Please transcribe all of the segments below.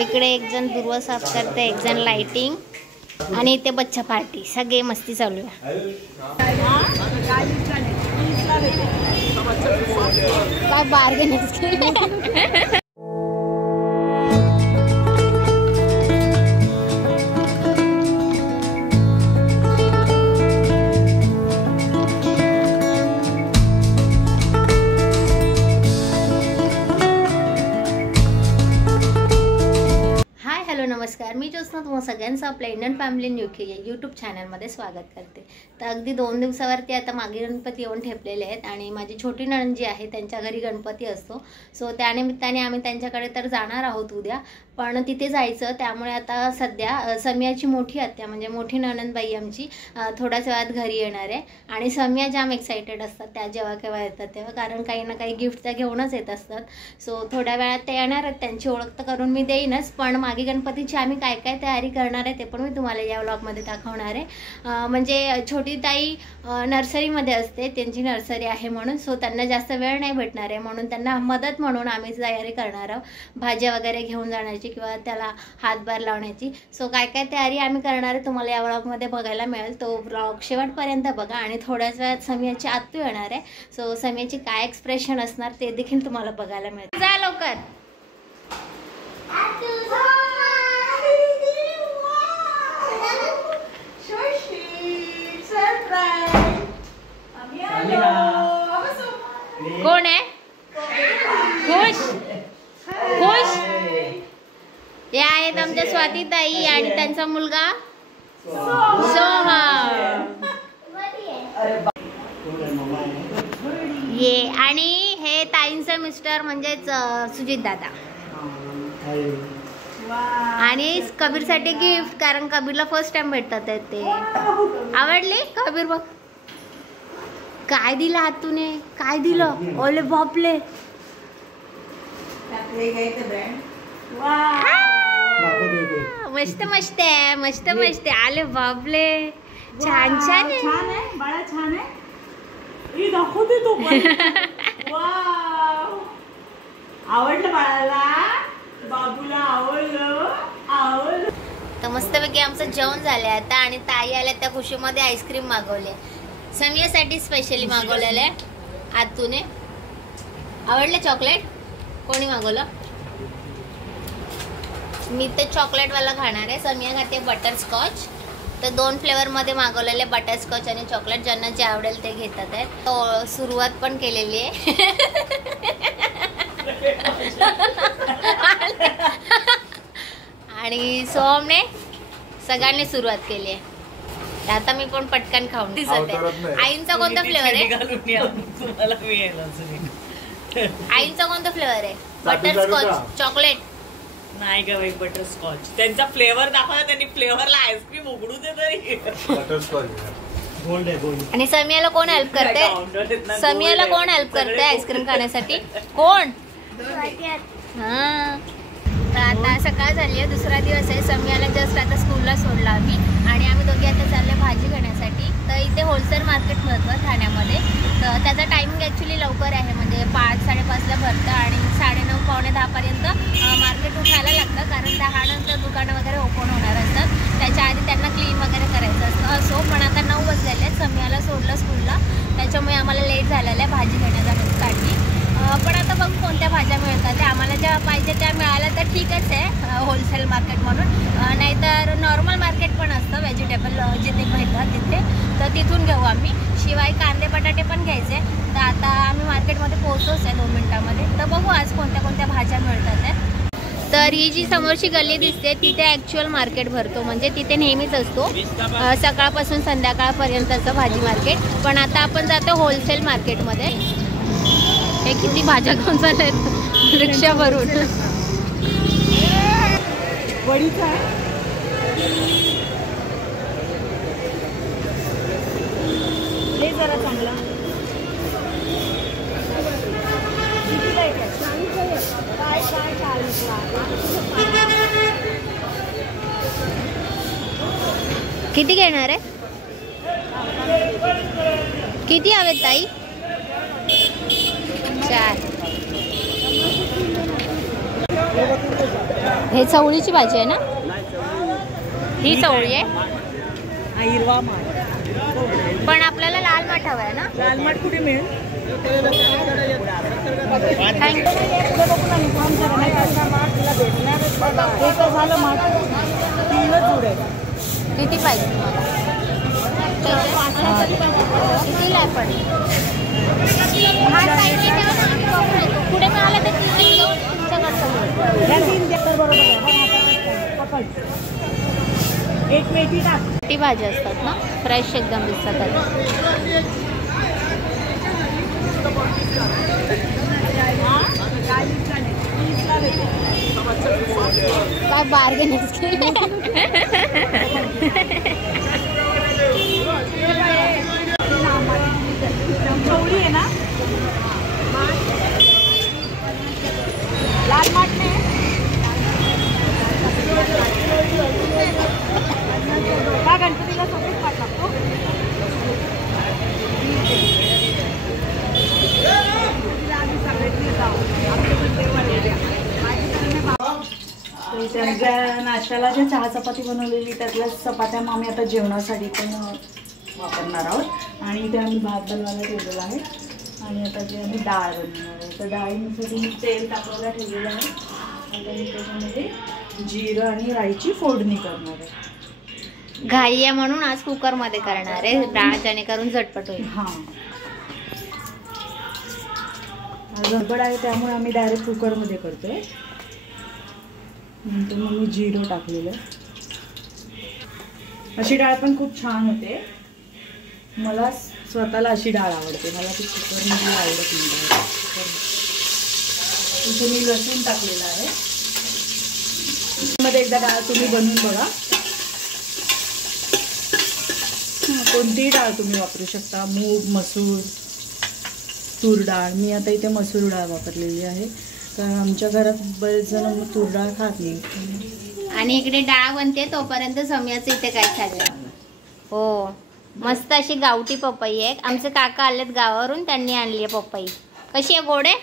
इकडे एक जण दुर्वा साफ करते, एक जण लाइटिंग आणि इथे बच्चा पार्टी. सगळे मस्ती चालू आहे. काय बार्गेनिंग केलं. नमस्कार, मी ज्योत्स्ना तुम्हा सगळ्यांचं आपल्या इंडियन फॅमिली इन UK या यूट्यूब चॅनलमध्ये स्वागत करते. तर अगदी 2 दिवसावरती आता मागे गणपती येऊन ठेपलेले आहेत आणि माझी छोटी नणंद जी आहे त्यांच्या घरी गणपती असतो. सो त्यानिमित्ताने आम्ही त्यांच्याकडे तर जाणार आहोत उद्या, पण तिथे जायचं. त्यामुळे आता सध्या समियाची मोठी आत्या म्हणजे मोठी नणंदबाई आमची थोड्याच वेळात घरी येणार आहे आणि समिया जाम एक्सायटेड असतात त्या जेव्हा केव्हा येतात तेव्हा, कारण काही ना काही गिफ्ट त्या घेऊनच येत असतात. सो थोड्या वेळात ते येणार आहेत, त्यांची ओळख तर करून मी देईनच, पण मागे गणपतीची आम्ही काय काय तयारी करणार आहे ते पण मी तुम्हाला या व्लॉगमध्ये दाखवणार आहे. म्हणजे छोटी ताई नर्सरीमध्ये असते, त्यांची नर्सरी आहे म्हणून. सो त्यांना जास्त वेळ नाही भेटणार आहे म्हणून त्यांना मदत म्हणून आम्ही तयारी करणार आहोत, भाज्या वगैरे घेऊन जाण्याची किंवा त्याला हातभार लावण्याची. सो काय काय तयारी आम्ही करणार आहे तुम्हाला या व्लॉगमध्ये बघायला मिळेल. तो व्लॉग शेवटपर्यंत बघा. आणि थोड्याच वेळात समियाची आत्तू येणार आहे. सो समियाची काय एक्सप्रेशन असणार ते देखील तुम्हाला बघायला मिळेल. जा लवकर. कोण आहे खुश खुश? या आहेत आमच्या स्वातीताई आणि त्यांचा मुलगा सोहम. ये आणि हे ताईंचे मिस्टर म्हणजेच सुजित दादा. आणि कबीरसाठी गिफ्ट, कारण कबीरला फर्स्ट टाइम भेटतात ते. आवडले कबीर? बघ काय दिलं हातूने, काय दिलं. ओले बापले, मस्त मस्त आहे, मस्त मस्त. आले बापले, छान छान आहे. छान आहे बाळा, छान आहे. दाखवते तो. आवडलं बाळाला, बाबूला आवडलं. तर मस्तपैकी आमचं जेवण झालं आता आणि ताई आल्या त्या खुशीमध्ये आईस्क्रीम मागवले. समियासाठी स्पेशली मागवलेलं आहे आतूने. आवडलं चॉकलेट? कोणी मागवलं? मी तर चॉकलेटवाला खाणार आहे. समिया खाते बटरस्कॉच. तर 2 फ्लेवरमध्ये मागवलेले, बटरस्कॉच आणि चॉकलेट. ज्यांना जे आवडेल ते घेतात आहे. तो सुरुवात पण केलेली आहे. आणि सोहमने सगळ्यांनी सुरुवात केली आहे. आता मी पण पटकन खाऊन दिसत आहे. आईंचा कोणता फ्लेवर आहे? आईंचा कोणता फ्लेवर आहे? बटरस्कॉच चॉकलेट नाही ग बाई, बटरस्कॉच. त्यांचा फ्लेवर दाखवला त्यांनी. फ्लेवरला आईस्क्रीम उघडू दे तरी. गोल्ड आहे, गोल्ड. आणि समियाला कोण हेल्प करते? समियाला कोण हेल्प करते आईस्क्रीम खाण्यासाठी? कोण? हा. तर आता सकाळ झाली आहे, दुसरा दिवस आहे. समियाला जस्ट आता स्कूलला सोडला आम्ही आणि आम्ही दोघे आता चालले भाजी घेण्यासाठी. तर इथे होलसेल मार्केट भरतं ठाण्यामध्ये. तर त्याचा टायमिंग ॲक्च्युली लवकर आहे, म्हणजे 5-5:30ला भरतं आणि 9:30-10 पर्यंत मार्केट उठायला लागतं, कारण 10 नंतर दुकानं वगैरे ओपन होणार असतात. त्याच्या आधी त्यांना क्लीन वगैरे करायचं असतं. असो, पण आता 9 वाजलेले आहेत. समियाला सोडलं स्कूलला, त्याच्यामुळे आम्हाला लेट झालेलं आहे भाजी घेण्यासाठी. पण आता बघू कोणत्या भाज्या मिळतात त्या. आम्हाला ज्या पाहिजे त्या मिळाल्या तर ठीकच आहे होलसेल मार्केट म्हणून. नाहीतर नॉर्मल मार्केट पण असतं व्हेजिटेबल जिथे भेटतात तिथे, तर तिथून घेऊ आम्ही. शिवाय कांदे बटाटे पण घ्यायचे. तर आता आम्ही मार्केटमध्ये पोहोचतोच आहे 2 मिनिटांमध्ये. तर बघू आज कोणत्या कोणत्या भाज्या मिळतात आहे. तर ही जी समोरची गल्ली दिसते तिथे ॲक्च्युअल मार्केट भरतो, म्हणजे तिथे नेहमीच असतो सकाळपासून संध्याकाळपर्यंतचं भाजी मार्केट. पण आता आपण जातो होलसेल मार्केटमध्ये. हे किती भाज्या घेऊन जात आहेत रिक्षा भरून. जरा चांगला किती घेणार आहे? किती हवेत ताई? 4. हे चवळीची भाजी आहे ना? ही चवळी आहे. हिरवा माठ. पण आपल्याला लाल माठ हवा आहे ना? लाल माठ कुठे मिळेल? किती पाहिजे तुम्हाला? कितीला आहे पण? हा साईडला ठेवा ना, आम्ही बघून येतो. पुढे मिळालं तर एक मेथी टाक. ती भाजी असतात ना, फ्रेश एकदम दिसतात. काय बार्गेनिंग केली? चवळी आहे ना? लाल माठ नाही का? गणपतीला सफेद माठ लागतो. नाश्त्याला ज्या चहा चपाती बनवलेली त्यातल्या चपात्या आम्ही आता जेवणासाठी पण वापरणार आहोत. आणि इथे आम्ही भात बनवायला ठेवलेला आहे. आणि आता जे आम्ही डाळ बनवणार आहे, तर डाळीमध्ये मी तेल टाकायला ठेवलेलं आहे. आणि त्याच्यामध्ये जिरं आणि राईची फोडणी करणार आहे. घाई आहे म्हणून आज कुकर मध्ये करणार आहे डाळ, जेणेकरून झटपट होईल. हां, गडबड आहे त्यामुळे आम्ही डायरेक्ट कुकरमध्ये करतोय. नंतर मग मी जिरं टाकलेलं. अशी डाळ पण खूप छान होते. मला स्वतःला अशी डाळ आवडते, मला ती कुकरमध्ये आवडत नाही. इथे मी लसूण टाकलेलं आहे. मध्ये एकदा डाळ तुम्ही बनवून बघा. कोणतीही डाळ तुम्ही वापरू शकता, मूग, मसूर, तूर डाळ. मी आता इथे मसूर डाळ वापरलेली आहे, कारण आमच्या घरात बरेच जण तूर डाळ खात नाही. आणि इकडे डाळ बनते तोपर्यंत सम्याचं इथे काय चाललंय? हो, मस्त अशी गावठी पपई आहे. आमचे काका आलेत गावावरून, त्यांनी आणली आहे पपई. कशी आहे? गोड आहे.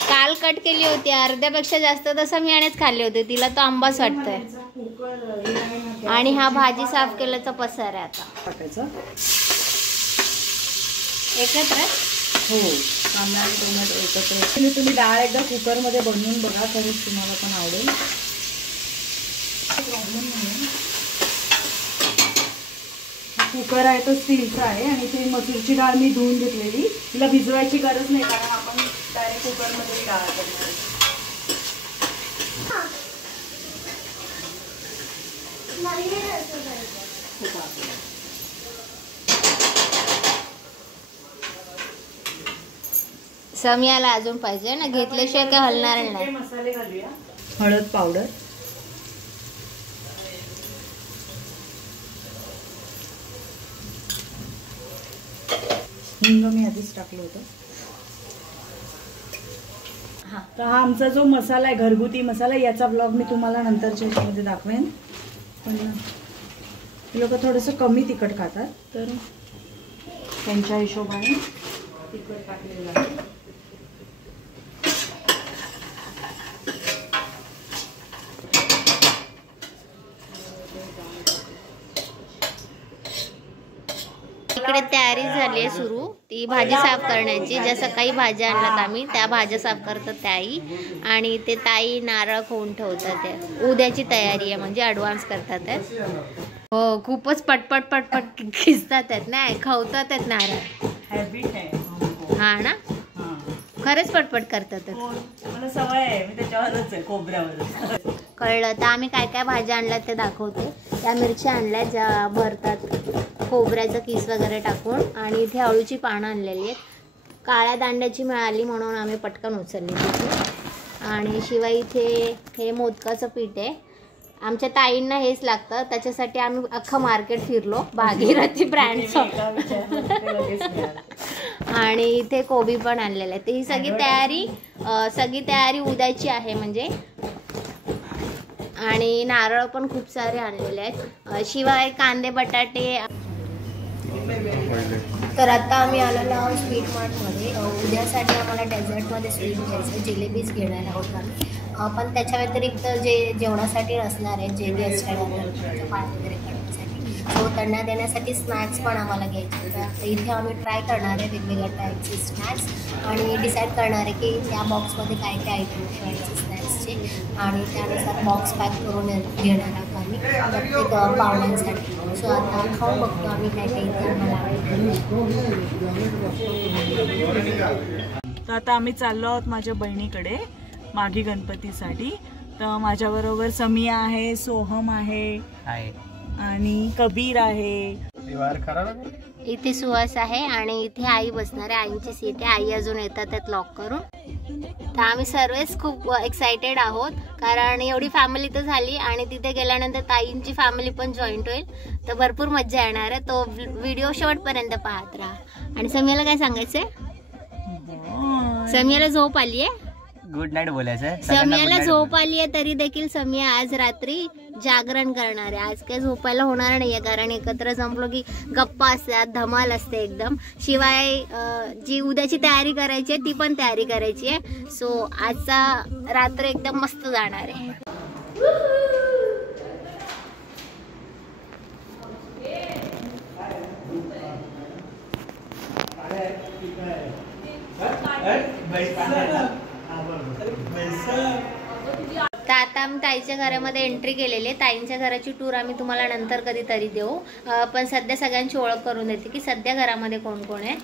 काल कट केली होती, अर्ध्यापेक्षा जास्त तर सम्यानेच खाल्ली होती. तिला तो आंबाच वाटतोय. आणि हा भाजी साफ केल्याचा पसार आहे आता एकत्र. हो, कांदा आणि टोमॅटो एकत्र. तुम्ही डाळ एकदा कुकरमध्ये बनवून बघा, तरीच तुम्हाला पण आवडेल. कुकर आहे तो स्टीलचा आहे. आणि ती मसूरची डाळ मी धुवून घेतलेली. तिला भिजवायची गरज नाही, कारण आपण डायरेक्ट कुकरमध्ये डाळ करणार. सम्याला अजून पाहिजे ना, घेतल्याशिवाय काय हलणार नाही. मसाले घालूया. हळद पावडर, हिंग मी आधीच टाकलं होतं. तर हा आमचा जो मसाला आहे, घरगुती मसाला, याचा ब्लॉग मी तुम्हाला नंतरच्या ह्याच्यामध्ये दाखवेन. पण लोक थोडंसं कमी तिखट खातात, तर त्यांच्या हिशोबाने तिखट टाकलेलं आहे. इकडे तयारी झाली आहे सुरू, ती भाजी साफ करण्याची. ज्या सकाळी भाज्या आणल्यात आम्ही, त्या भाज्या साफ करतात ताई. आणि ते ताई नारळ खोवून ठेवतात. उद्याची तयारी आहे, म्हणजे ॲडव्हान्स करतात. हो, खूपच पटपट पटपट खिसतात आहेत ना, खवतात आहेत नारळ. हा ना, खरंच पटपट करतात. मला सवय आहे, मी त्याच्यावरच आहे, खोबऱ्यावर. कळलं. तर आम्ही काय काय भाज्या आणल्यात ते दाखवते. त्या मिरच्या आणल्या ज्या भरतात, खोबऱ्याचं किस वगैरे टाकून. आणि इथे अळूची पानं आणलेली आहेत. काळ्या दांड्याची मिळाली म्हणून आम्ही पटकन उचलली तिथे. आणि शिवाय इथे हे मोदकाचं पीठ आहे. आमच्या ताईंना हेच लागतं, त्याच्यासाठी आम्ही अख्खं मार्केट फिरलो, भागीरथी ब्रँडचं. आणि इथे कोबी पण आणलेलं आहे. तर ही सगळी तयारी उद्याची आहे म्हणजे. आणि नारळ पण खूप सारे आणलेले आहेत. शिवाय कांदे, बटाटे तर आता आम्ही आलेलो आहोत स्वीट मार्टमध्ये. उद्यासाठी आम्हाला डेझर्टमध्ये स्वीट घ्यायचं, जिलेबीज घेणार आहोत आम्ही. पण त्याच्या व्यतिरिक्त जे जेवणासाठी असणार आहे, जे गेस्ट पार्टी वगैरे करण्यासाठी, सो त्यांना देण्यासाठी स्नॅक्स पण आम्हाला घ्यायचे. तर इथे आम्ही ट्राय करणार आहे वेगवेगळ्या टाईपचे स्नॅक्स आणि डिसाईड करणार आहे की त्या बॉक्समध्ये काय काय आयटम ठेवायचे स्नॅक्सचे, आणि त्यानुसार बॉक्स पॅक करून घेणार आहोत आम्ही प्रत्येक पाहुण्यांसाठी. सो आता खाऊन बघतो आम्ही काय काय इथे आम्हाला. तर आता आम्ही चाललो आहोत माझ्या बहिणीकडे माघी गणपतीसाठी. तर माझ्याबरोबर समिया आहे, सोहम आहे आणि कबीर आहे. इथे सुहास आहे आणि इथे आई बसणार आहे. आईची सीट आहे. आई अजून येतात त्यात लॉक करून. तर आम्ही सर्वच खूप एक्सायटेड आहोत कारण एवढी फॅमिली तर झाली आणि तिथे गेल्यानंतर ताईंची फॅमिली पण जॉईंट होईल. तर भरपूर मजा येणार आहे. तो व्हिडिओ शेवटपर्यंत पाहत राहा. आणि समियाला काय सांगायचंय? समियाला झोप आली आहे. गुड नाईट बोलायचं. समियाला झोप आली आहे तरी देखील समिया आज रात्री जागरण करणार आहे. आज काही झोपायला होणार नाहीये कारण एकत्र जमलो की गप्पा असतात, धमाल असते एकदम. शिवाय जी उद्याची तयारी करायची आहे ती पण तयारी करायची आहे. सो आजचा रात्र एकदम मस्त जाणार आहे. तर आता आम्ही ताईच्या घरामध्ये एंट्री केलेली आहे. ताईंच्या घराची टूर आम्ही तुम्हाला नंतर कधीतरी देऊ. पण सध्या सगळ्यांची ओळख करून देते की सध्या घरामध्ये कोण कोण आहे.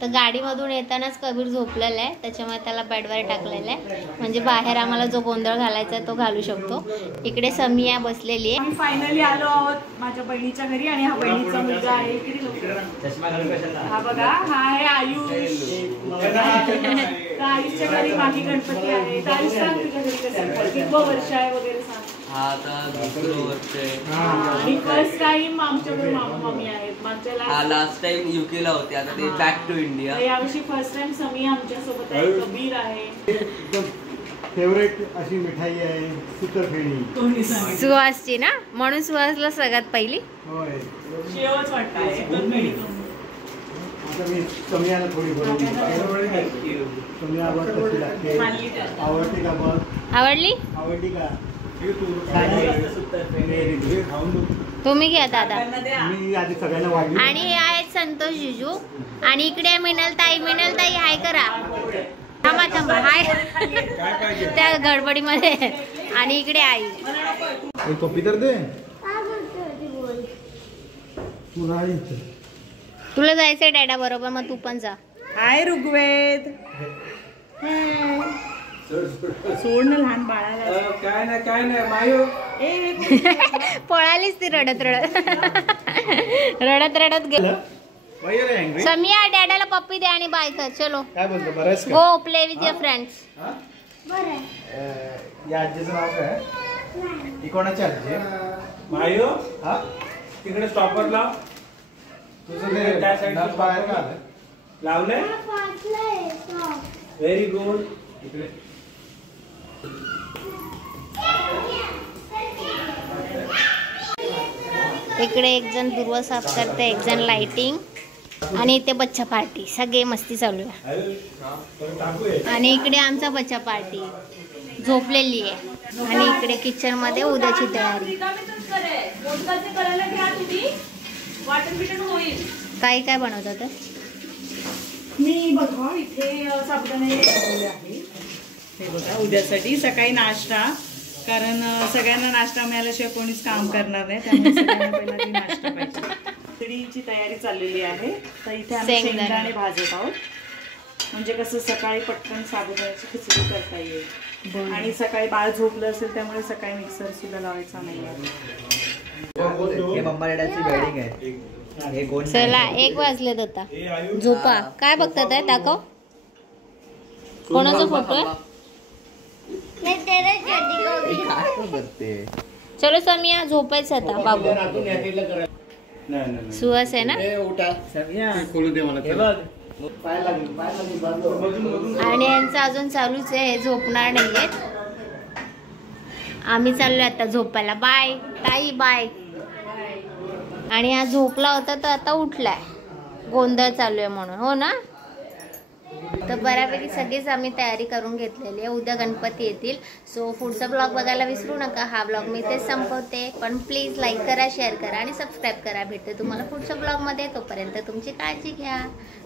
तर गाडीमधून येतानाच कबीर झोपलेला आहे, त्याच्यामुळे त्याला बेडवर टाकलेलं आहे म्हणजे बाहेर आम्हाला जो गोंधळ घालायचा आहे तो घालू शकतो. इकडे समिया बसलेली आहे. आम्ही फायनली आलो आहोत माझ्या बहिणीच्या घरी आणि हा बहिणीचा मुलगा आहे. हा बघा, हा आहे आयुष. आयुषच्या घरी माघी गणपती आहे. आयुष सांग तुझ्या घरी कसं किती वर्ष आहे वगैरे सांग. आणि फर्स्ट टाइम आमच्याकडे मामी आहेत. मागच्या लास्ट टाइम युके ला होते, आता ते बॅक टू इंडिया. यावर्षी फर्स्ट टाइम समी आमच्या सोबत आहे. कबीर आहे. फेवरेट अशी मिठाई आहे सुतरफेणी. सुहासची ना, म्हणून सुहासला सगळ्यात पहिली होय शेवच वाटतं. आता मी समियाला थोडी बोलली. समिया आवडते लागते. आवडते का बघ? आवडली? आवडली का? तुम्ही घ्या दादा. मी आधी सगळ्यांना वाढली. आणि हे आहेत संतोष जिजू आणि इकडे मिनल ताई हाय करा. थांबा थांबा हाय त्या गडबडीमध्ये. आणि इकडे आई. कॉपी तर दे. तुला जायचंय डॅडा बरोबर, मग तू पण जा. हाय ऋग्वेद. सोड ना लहान बाळाला. काय नाही मायो. पळालीच ती रडत गेली. समिया डॅडाला पप्पी दे आणि बाय कर. चलो काय बोलतो? बरंच का? Go play with your friends. या आजीचं नाव काय? ही कोणाची आजी आहे? मायो. हा तिकडे स्टॉपर लाव. तुझं ते त्या साईडला बाहेर का आलं? लावलंय. Very good. इकडे इकडे एक जण दुर्वा साफ करते, एक जण लाइटिंग आणि इथे बच्चा पार्टी. सगळे मस्ती चालू आहे. आणि इकडे आमचा बच्चा पार्टी झोपलेली आहे. आणि इकडे किचन मध्ये उद्याची तयारी. काय बनवतात? मी बघा इथे साबुदाणे ठेवलेले आहे. हे बघा उद्यासाठी सकाळी नाश्ता, कारण सगळ्यांना नाश्ता मिळाल्याशिवाय कोणीच काम करणार नाही, त्यामुळे सगळ्यांना पहिला नाश्ता पाहिजे. खिचडीची तयारी चाललेली आहे. तर इथे आम्ही शेंगदाणे भाजत आहोत म्हणजे कसं सकाळी पटकन साबुदाण्याची खिचडी करता येईल. आणि सकाळी बाळ झोपलं असेल त्यामुळे सकाळी मिक्सर सुद्धा लावायचा नाही आहे. चला 1 वाजलेत आता. झोपा. काय बघतात? दाखव. कोणाचा फोटो आहे? चलो समिया झोपायचं आता. बाबू सुहास आहे ना. आणि यांचं अजून चालूच आहे, हे झोपणार नाहीयेत. आम्ही चाललोय आता झोपायला. बाय ताई बाय. आणि हा झोपला होता तर आता उठलाय. गोंधळ चालू आहे म्हणून, हो ना? तर बऱ्यापैकी सगळीच आम्ही तयारी करून घेतलेली आहे. उद्या गणपती येतील. सो पुढचा ब्लॉग बघायला विसरू नका. हा ब्लॉग मी इथेच संपवते. पण प्लीज लाईक करा, शेअर करा आणि सबस्क्राईब करा. भेटते तुम्हाला पुढच्या ब्लॉगमध्ये. तोपर्यंत तुमची काळजी घ्या.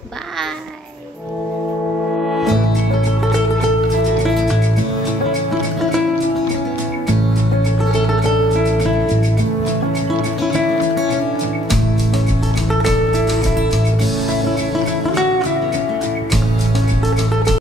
बाय.